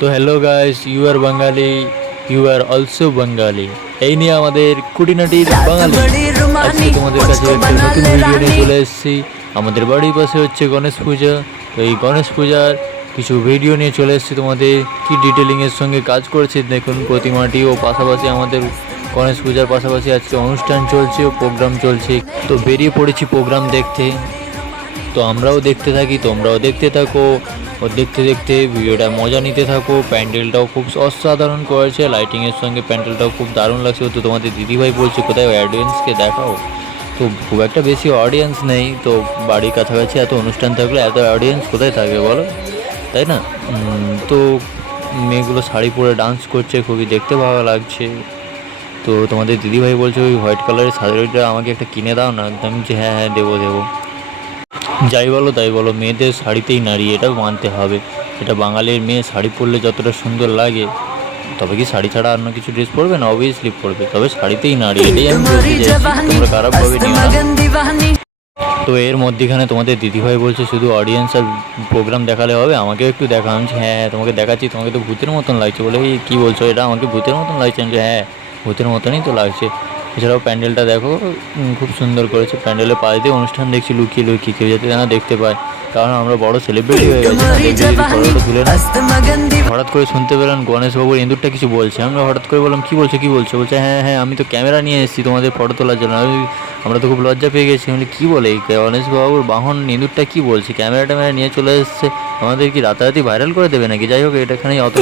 তো hello guys, you are Bengali, you are also Bengali. এই নিয়ে আমাদের খুঁটিনাটির বাঙালি আজকে তোমাদের কাছে একটা নতুন ভিডিও নিয়ে চলে এসেছি। আমাদের বাড়ির পাশে হচ্ছে গণেশ পূজা। তো এই গণেশ পূজার কিছু ভিডিও নিয়ে চলে এসেছি তোমাদের। কি ডিটেলিংয়ের সঙ্গে কাজ করেছে দেখুন প্রতিমাটি, ও পাশাপাশি আমাদের গণেশ পূজার পাশাপাশি আজকে অনুষ্ঠান চলছে ও প্রোগ্রাম চলছে। তো বেরিয়ে পড়েছি প্রোগ্রাম দেখতে। তো আমরাও দেখতে থাকি, তোমরাও দেখতে থাকো। ও দেখতে দেখতে ভিডিওটা মজা নিতে থাকো। প্যান্ডেলটাও খুব অসাধারণ করেছে, লাইটিংয়ের সঙ্গে প্যান্ডেলটাও খুব দারুণ লাগছে। তো তোমাদের দিদিভাই বলছে কোথায় অডিয়েন্সকে দেখাও। তো খুব একটা বেশি অডিয়েন্স নেই, তো বাড়ির কাছাকাছি এত অনুষ্ঠান থাকলে এত অডিয়েন্স কোথায় থাকবে বলো, তাই না? তো মেয়েগুলো শাড়ি পরে ডান্স করছে, খুবই দেখতে ভালো লাগছে। তো তোমাদের দিদিভাই বলছে ওই হোয়াইট কালারের শাড়িটা আমাকে একটা কিনে দাও না। আমি বলছি হ্যাঁ হ্যাঁ দেবো দেবো। যাই বলো তাই বলো, মেয়েদের শাড়িতেই নারী, এটাও মানতে হবে। এটা বাঙালির মেয়ে শাড়ি পরলে যতটা সুন্দর লাগে, তবে কি শাড়ি ছাড়া অন্য কিছু ড্রেস পরবে না? অবভিয়াসলি পরবে, তবে শাড়িতেই নারী, এটাই আমি বলতে চাইছি। তোমরা খারাপভাবে নিও না। তো এর মধ্যেখানে তোমাদের দিদিভাই বলছে শুধু অডিয়েন্স আর প্রোগ্রাম দেখালে হবে, আমাকেও একটু দেখা। আমি বলছি হ্যাঁ তোমাকে দেখাচ্ছি, তোমাকে তো ভূতের মতন লাগছে। বলে এই কী বলছো, এটা আমাকে ভূতের মতন লাগছে? আমি বলছি হ্যাঁ ভূতের মতনই তো লাগছে। এছাড়াও প্যান্ডেলটা দেখো, খুব সুন্দর করেছে। প্যান্ডেলের পাশ দিয়ে অনুষ্ঠান দেখছি লুকিয়ে লুকিয়ে, কেউ যাতে না দেখতে পায়, কারণ আমরা বড় সেলিব্রিটি হয়ে গেছি না। দেখবে যদি ফটোটা তুলে না। হঠাৎ করে শুনতে পেলাম গণেশবাবুর ইঁদুরটা কিছু বলছে। আমরা হঠাৎ করে বললাম কী বলছো কী বলছো? বলছে হ্যাঁ হ্যাঁ আমি তো ক্যামেরা নিয়ে এসেছি তোমাদের ফটো তোলার জন্য। আমরা তো খুব লজ্জা পেয়ে গেছি। আমি কী বলে গণেশবাবুর বাহন ইঁদুরটা কী বলছে, ক্যামেরা ট্যামেরা নিয়ে চলে এসছে, আমাদের কি রাতারাতি ভাইরাল করে দেবে নাকি? যাই হোক, এটা এখানেই অত